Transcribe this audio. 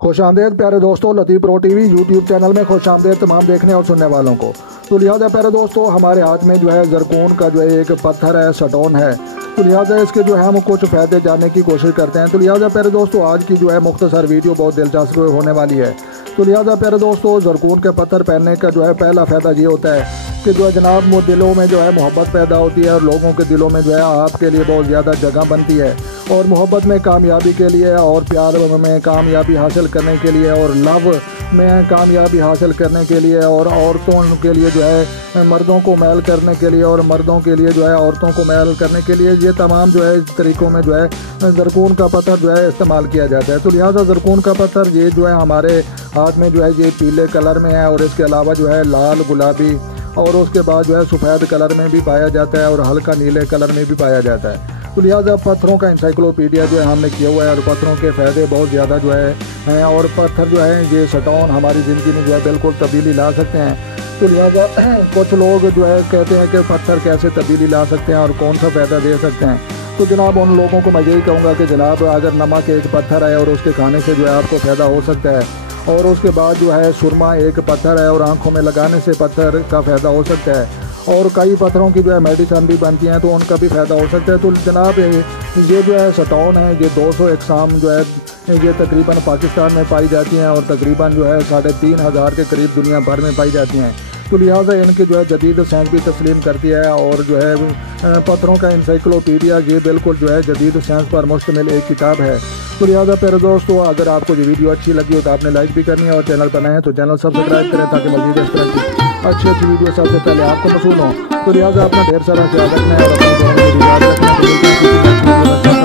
خوش آمدید پیارے دوستوں، لطیف پرو ٹی وی یوٹیوب چینل میں خوش آمدید تمام دیکھنے اور سننے والوں کو۔ تو لہٰذا پیارے دوستوں، ہمارے ہاتھ میں جو ہے زرکون کا جو ہے ایک پتھر ہے، سٹون ہے۔ تو لہٰذا اس کے جو ہے ہم کچھ فائدے جاننے کی کوشش کرتے ہیں۔ تو لہٰذا پیارے دوستوں، آج کی جو ہے مختصر ویڈیو بہت دلچسپ ہونے والی ہے۔ تو لہٰذا پیارے دوستوں، زرکون کے پتھر پہننے کا جو ہے پہلا فائدہ یہ ہوتا ہے کہ جو ہے جناب وہ دلوں میں جو ہے محبت پیدا ہوتی ہے، اور لوگوں کے دلوں میں جو ہے آپ کے لیے بہت زیادہ جگہ بنتی ہے، اور محبت میں کامیابی کے لیے، اور پیار میں کامیابی حاصل کرنے کے لیے، اور لو میں کامیابی حاصل کرنے کے لیے، اور عورتوں کے لیے جو ہے مردوں کو میل کرنے کے لیے، اور مردوں کے لیے جو ہے عورتوں کو میل کرنے کے لیے، یہ تمام جو ہے طریقوں میں جو ہے زرکون کا پتھر جو ہے استعمال کیا جاتا ہے۔ تو لہٰذا زرکون کا پتھر یہ جو ہے ہمارے ہاتھ میں جو ہے یہ پیلے کلر میں ہے، اور اس کے علاوہ جو ہے لال، گلابی، اور اس کے بعد جو ہے سفید کلر میں بھی پایا جاتا ہے، اور ہلکا نیلے کلر میں بھی پایا جاتا ہے۔ تو لہٰذا پتھروں کا انسائکلوپیڈیا جو ہے ہم نے کیا ہوا ہے، اور پتھروں کے فائدے بہت زیادہ جو ہے اور پتھر جو ہے یہ سٹون ہماری زندگی میں جو ہے بالکل تبدیلی لا سکتے ہیں۔ تو لہٰذا کچھ لوگ جو ہے کہتے ہیں کہ پتھر کیسے تبدیلی لا سکتے ہیں اور کون سا فائدہ دے سکتے ہیں۔ تو جناب ان لوگوں کو میں یہی کہوں گا کہ جناب اگر نمک ایک پتھر ہے اور اس کے کھانے سے جو ہے آپ کو فائدہ ہو سکتا ہے، اور اس کے بعد جو ہے سرما ایک پتھر ہے اور آنکھوں میں لگانے سے پتھر کا فائدہ ہو سکتا ہے، اور کئی پتھروں کی جو ہے میڈیسن بھی بنتی ہیں تو ان کا بھی فائدہ ہو سکتا ہے۔ تو جناب یہ جو ہے سٹون ہے، یہ 200 اقسام جو ہے یہ تقریباً پاکستان میں پائی جاتی ہیں، اور تقریباً جو ہے 3500 کے قریب دنیا بھر میں پائی جاتی ہیں۔ تو لہٰذا ان کی جو ہے جدید سائنس بھی تسلیم کرتی ہے، اور جو ہے پتھروں کا انسائکلوپیڈیا یہ بالکل جو ہے جدید سائنس پر مشتمل ایک کتاب ہے۔ تو لہٰذا پیارے دوستو، اگر آپ کو یہ ویڈیو اچھی لگی ہو تو آپ نے لائک بھی کرنی ہے، اور چینل پر نئے ہیں تو چینل سبسکرائب کریں تاکہ مزید اس طرح کی اچھی ویڈیو سب سے پہلے آپ کو موصول ہوں۔ تو لہٰذا اپنا ڈھیر سارا خیال رکھنا ہے، اور اپنی دعاؤں میں یاد رکھنا ہے۔